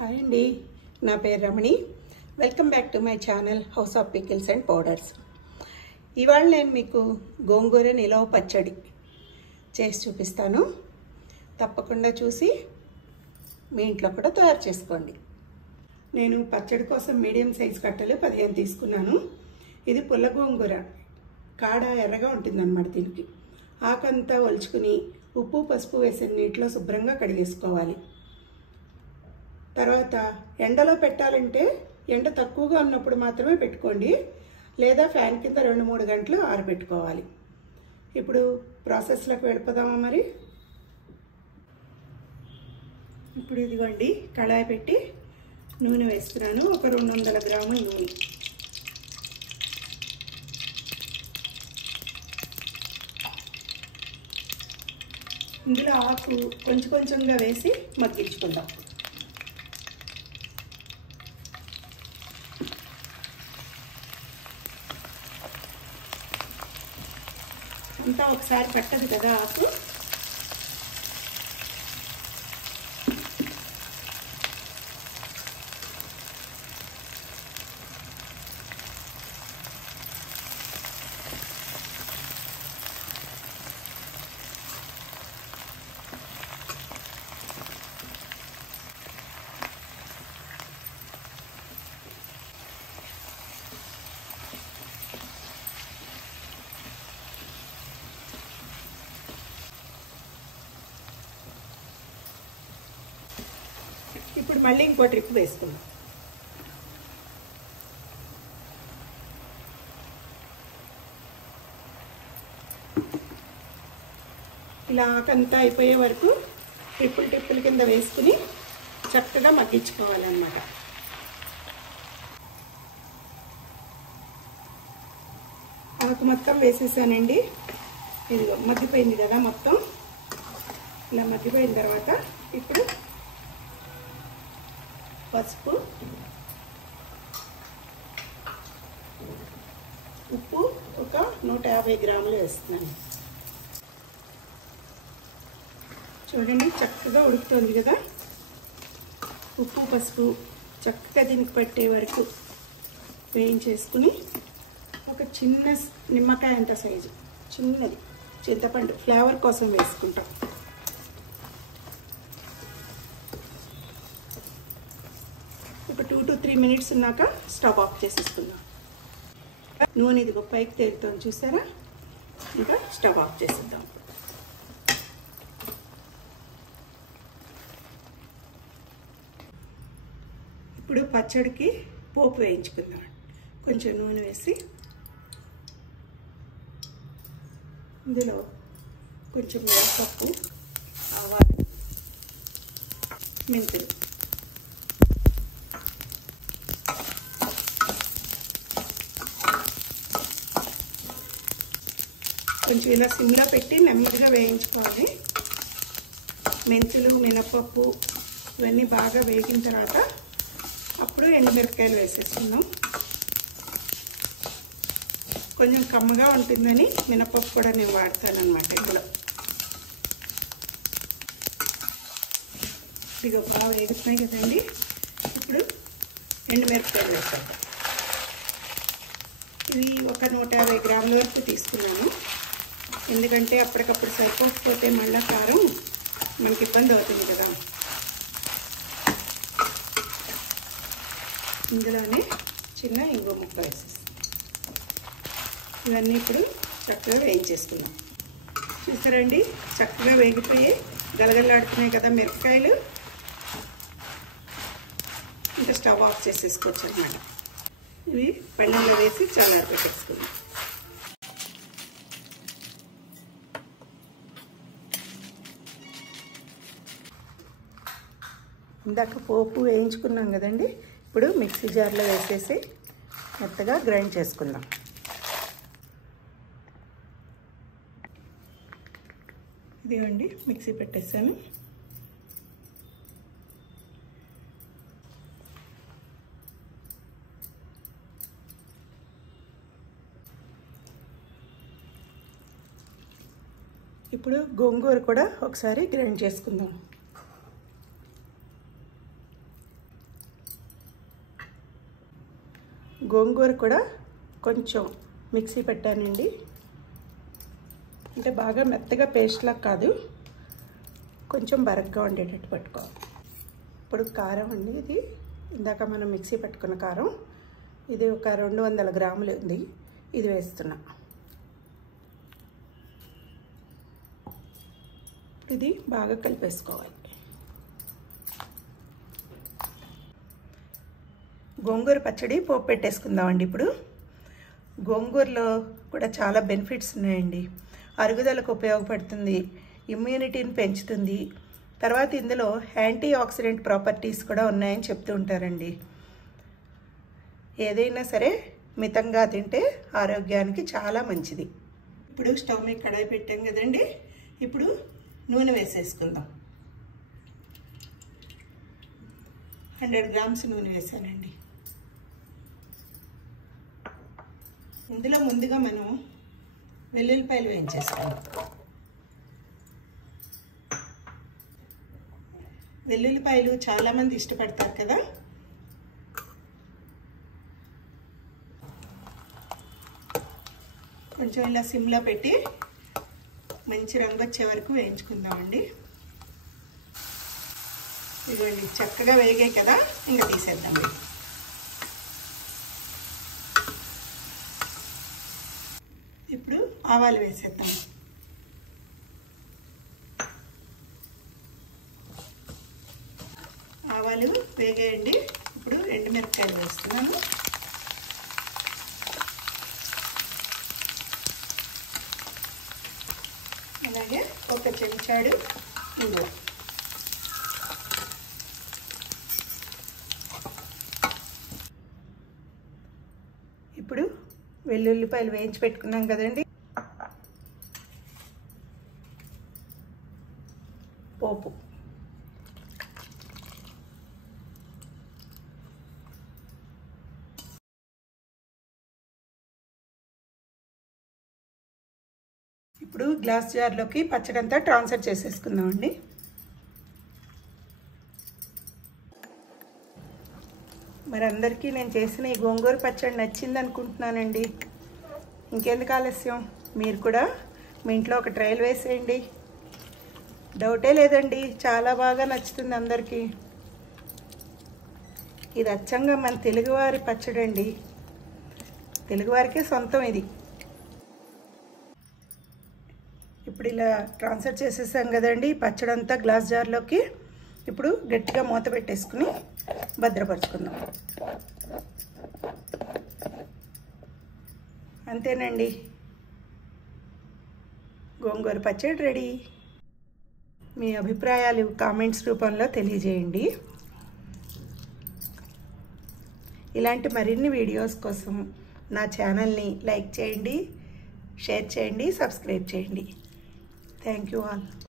Hi అండి, నా పేరు Ramani. Welcome back to my channel house of pickles and powders. ఇవాళ నేను మీకు గోంగూర నిలవ పచ్చడి చేసి చూపిస్తాను. తప్పకుండా చూసి మీ ఇంట్లో కూడా తయారు చేసుకోండి. నేను పచ్చడి కోసం మీడియం సైజ్ కట్టలు 15 తీసుకున్నాను. ఇది పుల్ల గోంగూర, కాడ ఎర్రగా ఉంటుందన్నమాట. దీనికి ఆకంతా ఒలుచుకుని ఉప్పు పసుపు వేసిన నీటిలో శుభ్రంగా కడిగేసుకోవాలి. తర్వాత ఎండలో పెట్టాలంటే ఎండ తక్కువగా ఉన్నప్పుడు మాత్రమే పెట్టుకోండి, లేదా ఫ్యాన్ కింద 2-3 గంటలు ఆరబెట్టుకోవాలి. ఇప్పుడు ప్రాసెస్లోకి వెళ్ళిపోదామా మరి. ఇప్పుడు ఇదిగోండి, కళాయి పెట్టి నూనె వేస్తున్నాను. ఒక 200 గ్రాముల నూనె. ఇందులో ఆకు కొంచెం కొంచెంగా వేసి మగ్గించుకుందాం. అంతా ఒకసారి పట్టదు కదా ఆకు. ఇప్పుడు మళ్ళీ ఇంకో ట్రిప్ వేసుకుందాం. ఇలా ఆకంతా అయిపోయే వరకు ట్రిప్పుల కింద వేసుకుని చక్కగా మగ్గించుకోవాలన్నమాట. ఆకు మొత్తం వేసేసానండి. ఇదిగో మగ్గిపోయింది కదా మొత్తం. ఇలా మగ్గిపోయిన తర్వాత ఇప్పుడు పసుపు, ఉప్పు ఒక 150 గ్రాములు వేస్తున్నాను. చూడండి, చక్కగా ఉడుకుతుంది కదా. ఉప్పు పసుపు చక్కగా దీనికి పట్టే వరకు వేయించేసుకుని ఒక చిన్న నిమ్మకాయ అంత సైజు చిన్నది చింతపండు ఫ్లేవర్ కోసం వేసుకుంటాం. ఒక 2 to 3 మినిట్స్ ఉన్నాక స్టవ్ ఆఫ్ చేసేసుకుందాం. నూనె ఇదిగో పైకి తేలుతుంది చూసారా. ఇంకా స్టవ్ ఆఫ్ చేసేద్దాం. ఇప్పుడు పచ్చడికి పోపు వేయించుకుందాం. కొంచెం నూనె వేసి ఇందులో కొంచెం మినపప్పు, ఆవాలు, మెంతులు, కొంచెం ఇలా సిమ్లో పెట్టి నెమ్మదిగా వేయించుకోవాలి. మెంతులు, మినపప్పు ఇవన్నీ బాగా వేగిన తర్వాత అప్పుడు ఎండుమిరపకాయలు వేసేస్తున్నాం. కొంచెం కమ్మగా ఉంటుందని మినపప్పు కూడా నేను వాడతాను అన్నమాట. ఇందులో ఇదిగో బాగా వేగుతున్నాయి కదండి. ఇప్పుడు ఎండుమిరపకాయలు వేస్తాం. ఇవి ఒక 150 గ్రాముల వరకు తీసుకున్నాను. ఎందుకంటే అప్పటికప్పుడు సరిపోకపోతే మళ్ళీ కారం మనకి ఇబ్బంది అవుతుంది కదా. ఇందులోనే చిన్న ఇంగువ ముక్క వేసేసి ఇవన్నీ ఇప్పుడు చక్కగా వేయించేసుకున్నాం. చూసారండి, చక్కగా వేగిపోయి గలగలాడుతున్నాయి కదా మిరపకాయలు. ఇంకా స్టవ్ ఆఫ్ చేసేసుకోవచ్చు అన్నమాట. ఇవి పళ్ళెంలో వేసి చల్లారి పెట్టేసుకున్నాం. ఇందాక పోపు వేయించుకున్నాం కదండి. ఇప్పుడు మిక్సీ జార్లో వేసేసి మెత్తగా గ్రైండ్ చేసుకుందాం. ఇదిగోండి, మిక్సీ పెట్టేసాను. ఇప్పుడు గోంగూర కూడా ఒకసారి గ్రైండ్ చేసుకుందాం. గోంగూర కూడా కొంచెం మిక్సీ పెట్టానండి. అంటే బాగా మెత్తగా పేస్ట్లా కాదు, కొంచెం బరగ్గా ఉండేటట్టు పెట్టుకోవాలి. ఇప్పుడు కారం అండి, ఇది ఇందాక మనం మిక్సీ పెట్టుకున్న కారం, ఇది ఒక 200 గ్రాములు ఉంది, ఇది వేస్తున్నా. ఇది బాగా కలిపేసుకోవాలి. గోంగూర పచ్చడి పోపు పెట్టేసుకుందామండి. ఇప్పుడు గోంగూరలో కూడా చాలా బెనిఫిట్స్ ఉన్నాయండి. అరుగుదలకు ఉపయోగపడుతుంది, ఇమ్యూనిటీని పెంచుతుంది, తర్వాత ఇందులో యాంటీ ఆక్సిడెంట్ ప్రాపర్టీస్ కూడా ఉన్నాయని చెప్తూ ఉంటారండి. ఏదైనా సరే మితంగా తింటే ఆరోగ్యానికి చాలా మంచిది. ఇప్పుడు స్టవ్ మీద కడాయి పెట్టాం కదండి, ఇప్పుడు నూనె వేసేసుకుందాం. 100 గ్రామ్స్ నూనె వేసానండి. ఇందులో ముందుగా మనం వెల్లుల్లిపాయలు వేయించేసుకుందాం. వెల్లుల్లిపాయలు చాలామంది ఇష్టపడతారు కదా. కొంచెం ఇలా సిమ్లో పెట్టి మంచి రంగు వచ్చే వరకు వేయించుకుందామండి. ఇదిగోండి, చక్కగా వేగాయి కదా, ఇంకా తీసేద్దామండి. ఇప్పుడు ఆవాలు వేసేద్దాం. ఆవాలు వేగాయండి. ఇప్పుడు ఎండుమిరపకాయలు వేస్తున్నాను. అలాగే ఒక చెంచాడు ఇంగువ. ఇప్పుడు వెల్లుల్లిపాయలు వేయించి పెట్టుకున్నాం కదండి, పోపు. ఇప్పుడు గ్లాస్ జార్లోకి పచ్చడి అంతా ట్రాన్స్ఫర్ చేసేసుకుందామండి. మరి అందరికీ నేను చేసిన ఈ గోంగూర పచ్చడి నచ్చింది అనుకుంటున్నానండి. ఇంకెందుకు ఆలస్యం, మీరు కూడా మీ ఇంట్లో ఒక ట్రయల్ వేసేయండి. డౌటే లేదండి, చాలా బాగా నచ్చుతుంది అందరికీ. ఇది అచ్చంగా మన తెలుగువారి పచ్చడి అండి, తెలుగువారికే సొంతం ఇది. ఇప్పుడు ఇలా ట్రాన్స్ఫర్ చేసేసాం కదండి పచ్చడి అంతా గ్లాస్ జార్లోకి. ఇప్పుడు గట్టిగా మూత పెట్టేసుకుని భద్రపరుచుకుందాం. అంతేనండి, గోంగూర పచ్చడి రెడీ. మీ అభిప్రాయాలు కామెంట్స్ రూపంలో తెలియజేయండి. ఇలాంటి మరిన్ని వీడియోస్ కోసం నా ఛానల్ని లైక్ చేయండి, షేర్ చేయండి, సబ్స్క్రైబ్ చేయండి. Thank you all.